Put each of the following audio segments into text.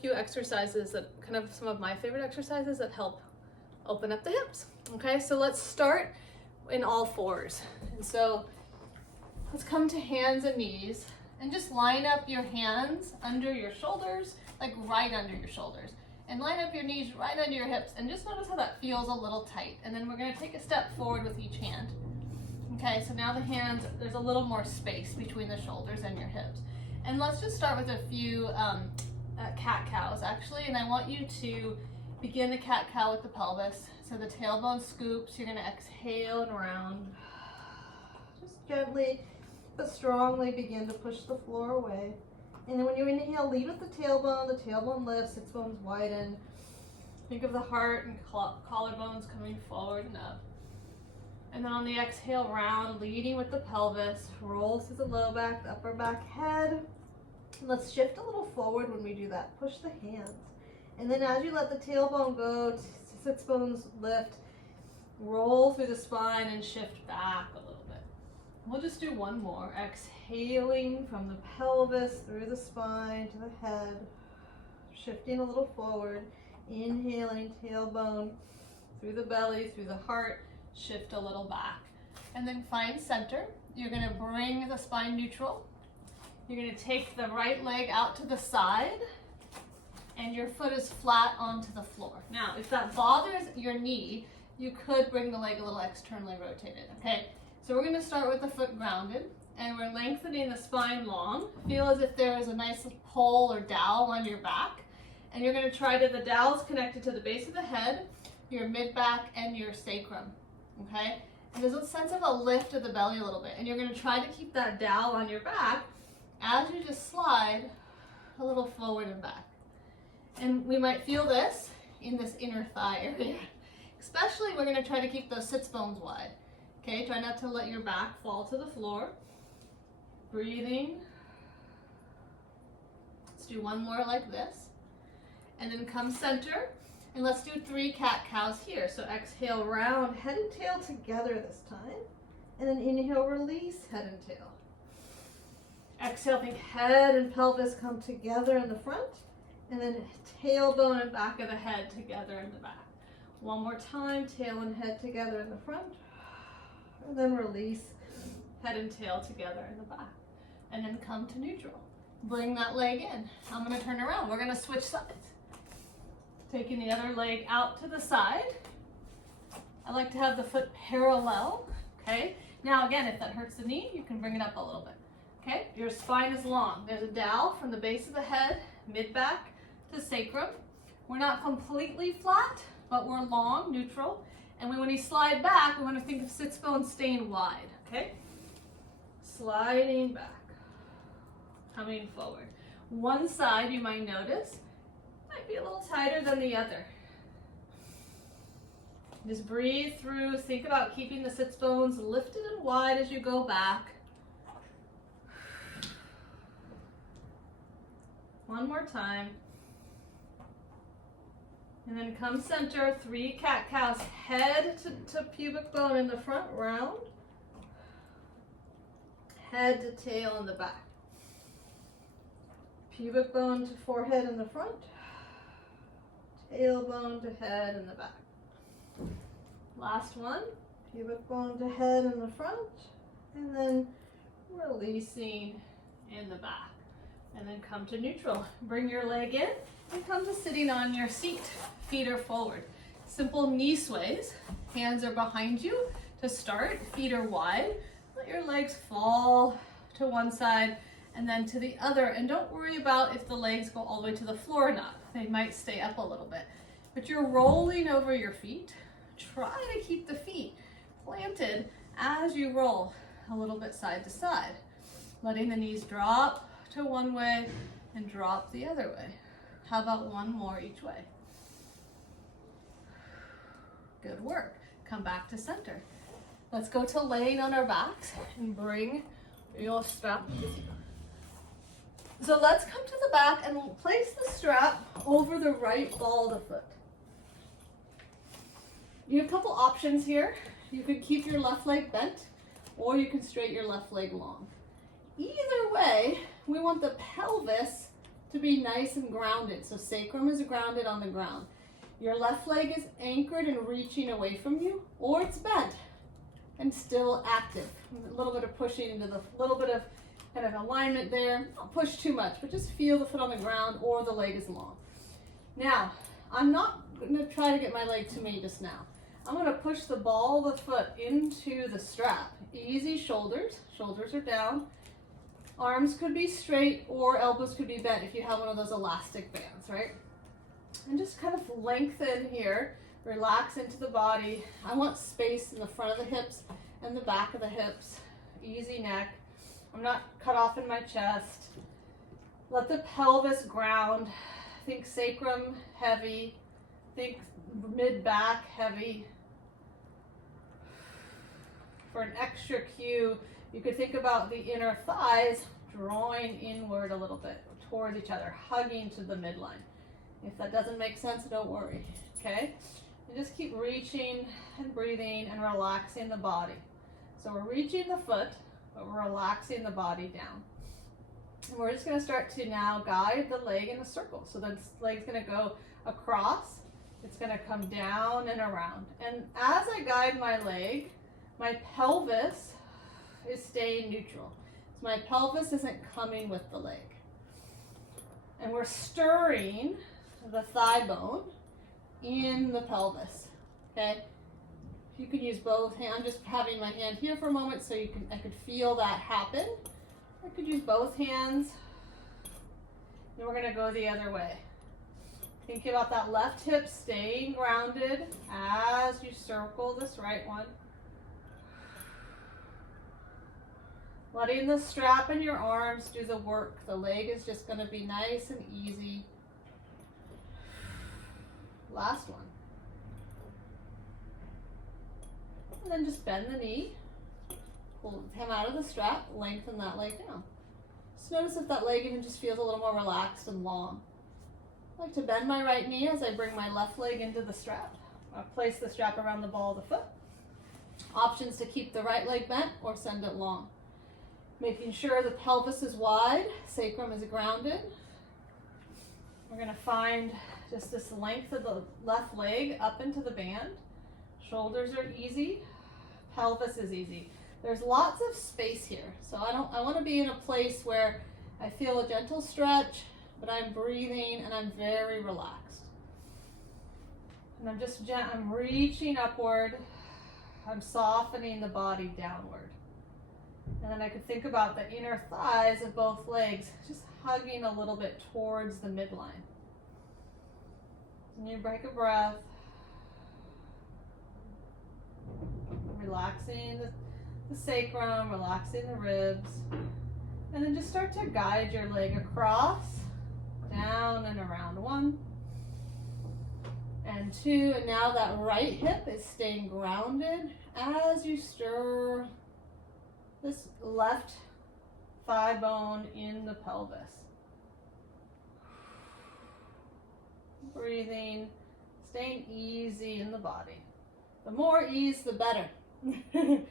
few exercises that kind of some of my favorite exercises that help open up the hips. Okay, so let's start in all fours. And so let's come to hands and knees and just line up your hands under your shoulders, like right under your shoulders. And line up your knees right under your hips and just notice how that feels a little tight. And then we're gonna take a step forward with each hand. Okay, so now the hands, there's a little more space between the shoulders and your hips. And let's just start with a few cat-cows actually, and I want you to begin the cat-cow with the pelvis. So the tailbone scoops, you're gonna exhale and round. Just gently but strongly begin to push the floor away. And then when you inhale, lead with the tailbone lifts, sits bones widen. Think of the heart and collarbones coming forward and up. And then on the exhale, round, leading with the pelvis, roll through the low back, the upper back, head. Let's shift a little forward when we do that. Push the hands. And then as you let the tailbone go, sits bones lift, roll through the spine and shift back a little bit. We'll just do one more. Exhaling from the pelvis through the spine to the head, shifting a little forward, inhaling tailbone through the belly, through the heart, shift a little back. And then find center. You're gonna bring the spine neutral. You're gonna take the right leg out to the side and your foot is flat onto the floor. Now, if that bothers your knee, you could bring the leg a little externally rotated, okay? So we're gonna start with the foot grounded and we're lengthening the spine long. Feel as if there is a nice pole or dowel on your back. And you're gonna try to, the dowel's connected to the base of the head, your mid-back and your sacrum, okay? And there's a sense of a lift of the belly a little bit. And you're gonna try to keep that dowel on your back as you just slide a little forward and back. And we might feel this in this inner thigh area. Especially we're gonna try to keep those sits bones wide. Okay, try not to let your back fall to the floor. Breathing. Let's do one more like this. And then come center. And let's do 3 cat-cows here. So exhale, round, head and tail together this time. And then inhale, release, head and tail. Exhale, think head and pelvis come together in the front. And then tailbone and back of the head together in the back. One more time, tail and head together in the front. And then release, head and tail together in the back. And then come to neutral. Bring that leg in. I'm gonna turn around. We're gonna switch sides. Taking the other leg out to the side. I like to have the foot parallel, okay? Now again, if that hurts the knee, you can bring it up a little bit, okay? Your spine is long. There's a dowel from the base of the head, mid-back to sacrum. We're not completely flat, but we're long, neutral. And when we slide back, we want to think of sits bones staying wide, okay? Sliding back, coming forward. One side, you might notice, might be a little tighter than the other. Just breathe through, think about keeping the sits bones lifted and wide as you go back. One more time. And then come center, 3 cat-cows, head to pubic bone in the front, round. Head to tail in the back. Pubic bone to forehead in the front. Tailbone to head in the back. Last one, pubic bone to head in the front. And then releasing in the back. And then come to neutral. Bring your leg in and come to sitting on your seat. Feet are forward. Simple knee sways. Hands are behind you to start. Feet are wide. Let your legs fall to one side and then to the other. And don't worry about if the legs go all the way to the floor or not. They might stay up a little bit. But you're rolling over your feet. Try to keep the feet planted as you roll a little bit side to side. Letting the knees drop to one way and drop the other way. How about one more each way? Good work. Come back to center. Let's go to laying on our backs and bring your strap with you. So let's come to the back and place the strap over the right ball of the foot. You have a couple options here. You could keep your left leg bent or you can straighten your left leg long. Either way, we want the pelvis to to be nice and grounded. So sacrum is grounded on the ground. Your left leg is anchored and reaching away from you, or it's bent and still active. A little bit of pushing into the, little bit of kind of alignment there. Don't push too much, but just feel the foot on the ground or the leg is long. Now, I'm not going to try to get my leg to me just now. I'm going to push the ball of the foot into the strap. Easy shoulders. Shoulders are down. Arms could be straight or elbows could be bent if you have one of those elastic bands, right? And just kind of lengthen here. Relax into the body. I want space in the front of the hips and the back of the hips. Easy neck. I'm not cut off in my chest. Let the pelvis ground. Think sacrum heavy. Think mid-back heavy. For an extra cue, you could think about the inner thighs drawing inward a little bit towards each other, hugging to the midline. If that doesn't make sense, don't worry, okay? And just keep reaching and breathing and relaxing the body. So we're reaching the foot, but we're relaxing the body down. And we're just going to start to now guide the leg in a circle. So the leg's going to go across, it's going to come down and around. And as I guide my leg, my pelvis is staying neutral. So my pelvis isn't coming with the leg. And we're stirring the thigh bone in the pelvis, okay? You can use both hands. I'm just having my hand here for a moment so I could feel that happen. I could use both hands. Then we're gonna go the other way. Think about that left hip staying grounded as you circle this right one. Letting the strap in your arms do the work. The leg is just going to be nice and easy. Last one. And then just bend the knee. Come out of the strap, lengthen that leg down. Just notice if that leg even just feels a little more relaxed and long. I like to bend my right knee as I bring my left leg into the strap. I'll place the strap around the ball of the foot. Options to keep the right leg bent or send it long. Making sure the pelvis is wide, sacrum is grounded. We're going to find just this length of the left leg up into the band. Shoulders are easy, pelvis is easy. There's lots of space here, so I want to be in a place where I feel a gentle stretch, but I'm breathing and I'm very relaxed. And I'm reaching upward. I'm softening the body downward. And then I could think about the inner thighs of both legs just hugging a little bit towards the midline. And you break a breath. Relaxing the sacrum, relaxing the ribs. And then just start to guide your leg across, down and around. 1 and 2. And now that right hip is staying grounded as you stir this left thigh bone in the pelvis. Breathing, staying easy in the body. The more ease, the better. We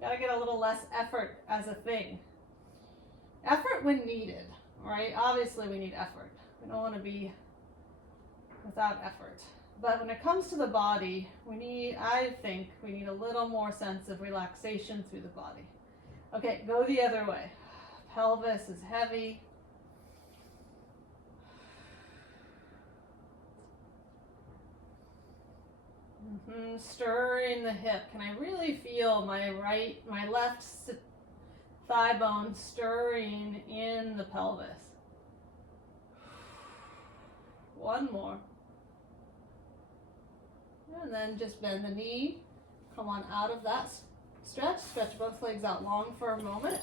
gotta get a little less effort as a thing. Effort when needed, right? Obviously we need effort. We don't want to be without effort. But when it comes to the body, I think we need a little more sense of relaxation through the body. Okay, go the other way. Pelvis is heavy. Stirring the hip. Can I really feel my left thigh bone stirring in the pelvis? 1 more. And then just bend the knee. Come on out of that stretch. Stretch both legs out long for a moment.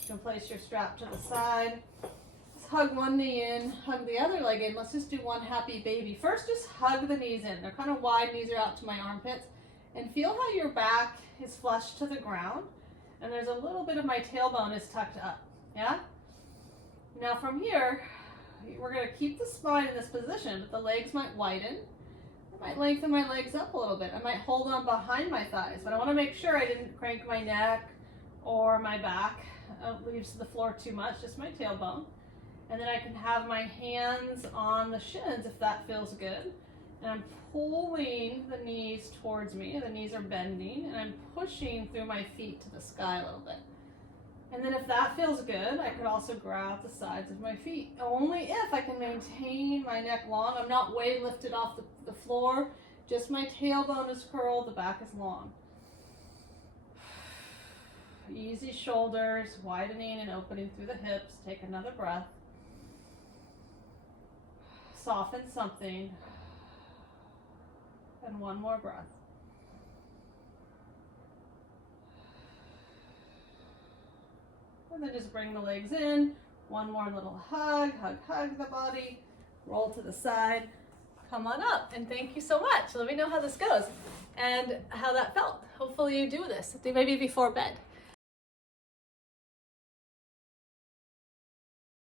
You can place your strap to the side. Just hug one knee in, hug the other leg in. Let's just do one happy baby. First, just hug the knees in. They're kind of wide, knees are out to my armpits. And feel how your back is flush to the ground. And there's a little bit of my tailbone is tucked up. Yeah? Now from here, we're going to keep the spine in this position, but the legs might widen. I might lengthen my legs up a little bit. I might hold on behind my thighs, but I want to make sure I didn't crank my neck or my back leaves to the floor too much, just my tailbone. And then I can have my hands on the shins if that feels good. And I'm pulling the knees towards me. The knees are bending, and I'm pushing through my feet to the sky a little bit. And then if that feels good, I could also grab the sides of my feet. Only if I can maintain my neck long. I'm not way lifted off the floor. Just my tailbone is curled, the back is long. Easy shoulders, widening and opening through the hips. Take another breath. Soften something. And one more breath. And then just bring the legs in. One more little hug, hug the body. Roll to the side. Come on up, and thank you so much. Let me know how this goes and how that felt. Hopefully you do this, maybe before bed.